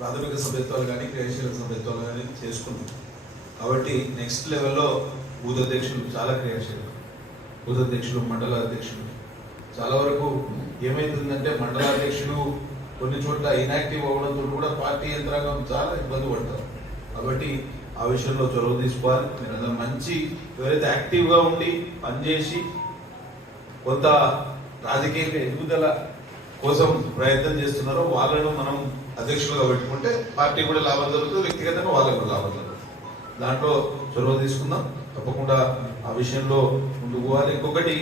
ప్రాథమిక సంబంత్వాలు కానీ క్రైశీల సభ్యత్వాలు కానీ చేసుకున్నాం కాబట్టి నెక్స్ట్ లెవెల్లో బూత్ అధ్యక్షులు చాలా క్రియాశీలం బూత్ అధ్యక్షులు మండల అధ్యక్షులు చాలా వరకు ఏమైతుందంటే మండల అధ్యక్షులు కొన్ని చోట్ల ఇనాక్టివ్ అవ్వడంతో కూడా పార్టీ యంత్రాంగం చాలా ఇబ్బంది పడతారు. కాబట్టి ఆ విషయంలో చొరవ తీసుకోవాలి. మీరందరూ మంచి ఎవరైతే యాక్టివ్గా ఉండి పనిచేసి కొంత రాజకీయ ఎదుగుదల కోసం ప్రయత్నం చేస్తున్నారో వాళ్ళను మనం అధ్యక్షులుగా పెట్టుకుంటే పార్టీ కూడా లాభం జరుగుతుంది వ్యక్తిగతంగా వాళ్ళకు కూడా లాభం జరుగుతుంది. దాంట్లో చొరవ తీసుకుందాం. తప్పకుండా ఆ విషయంలో ముందుకు పోవాలి. ఇంకొకటి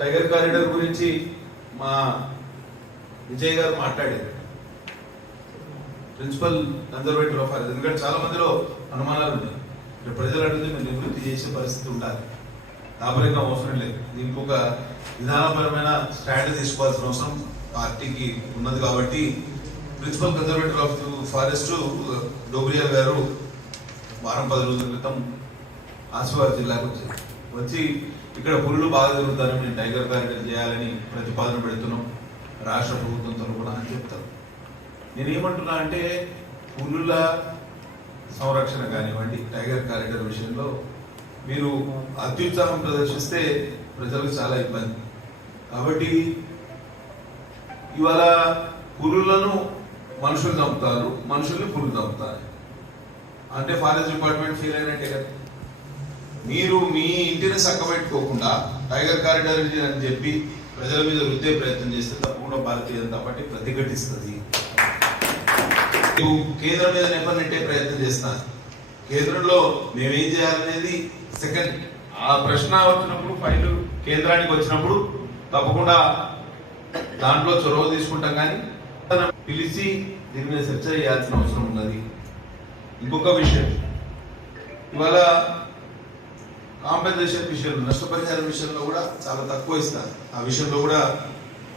టైగర్ కారిడార్ గురించి మా విజయ్ గారు మాట్లాడారు. ప్రిన్సిపల్ కన్జర్వేటివ్ ఆఫ్ ఎందుకంటే చాలా మందిలో అనుమానాలు ఉన్నాయి. ప్రజలు అడిగితే మీరు నివృత్తి చేసే పరిస్థితి ఉండాలి. దాపరికం అవసరం లేదు. దీనికి ఒక విధానపరమైన స్ట్రాటజీ తీసుకోవాల్సిన అవసరం పార్టీకి ఉన్నది కాబట్టి principal conservator of forest Dobriya గారు వారం పది రోజుల క్రితం ఆసిఫాబాద్ జిల్లాకు వచ్చారు. వచ్చి ఇక్కడ పులులు బాగా జరుగుతారని మేము టైగర్ కారిడర్ చేయాలని ప్రతిపాదన పెడుతున్నాం. రాష్ట్ర ప్రభుత్వం తరపున అని చెప్తారు. నేను ఏమంటున్నా అంటే పులుల సంరక్షణ కానివ్వండి టైగర్ కారిడర్ విషయంలో మీరు అత్యుత్సాహం ప్రదర్శిస్తే ప్రజలకు చాలా ఇబ్బంది. కాబట్టి ఇవాళ పులులను మనుషులు చంపుతారు మనుషుల్ని పురుగు చంపుతారు అంటే ఫారెస్ట్ డిపార్ట్మెంట్ ఫీల్ అయినట్టే కదా. మీరు మీ ఇంటిని చక్కబెట్టుకోకుండా టైగర్ కారిడార్ అని చెప్పి ప్రజల మీద వృద్ధే ప్రయత్నం చేస్తే తప్పకుండా భారతీయ జనతా పార్టీ ప్రతిఘటిస్తుంది. కేంద్రం మీద నెపం ప్రయత్నం చేస్తాను. కేంద్రంలో మేమేం చేయాలనేది సెకండ్. ఆ ప్రశ్న వచ్చినప్పుడు ఫైల్ కేంద్రానికి వచ్చినప్పుడు తప్పకుండా దాంట్లో చొరవ తీసుకుంటాం కానీ పిలిచి దీని మీద చర్చ చేయాల్సిన అవసరం ఉన్నది. ఇంకొక విషయం. ఇవాళ కాంపెన్సేషన్ విషయంలో నష్టపరిహారం విషయంలో కూడా చాలా తక్కువ ఇస్తారు. ఆ విషయంలో కూడా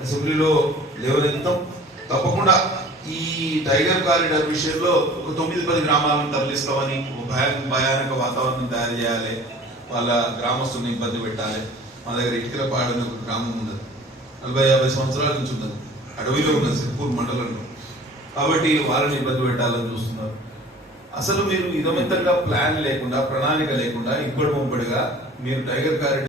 అసెంబ్లీలో లేవనెత్తాం. తప్పకుండా ఈ టైగర్ కారిడార్ విషయంలో ఒక తొమ్మిది పది గ్రామాలను తరలిస్తామని ఒక భయ భయానక వాతావరణం తయారు చేయాలి. వాళ్ళ గ్రామస్తుల్ని ఇబ్బంది పెట్టాలి. మా దగ్గర ఇటుకల పాడని ఒక గ్రామం ఉన్నది. నలభై యాభై సంవత్సరాల నుంచి ఉన్నది. అడవిలో ఉన్న సిర్పూర్ మండలంలో కాబట్టి వాళ్ళని ఇబ్బంది పెట్టాలని చూస్తున్నారు. అసలు మీరు ఇదమితంగా ప్లాన్ లేకుండా ప్రణాళిక లేకుండా ఇబ్బడి ముంపడిగా మీరు టైగర్ కారిడార్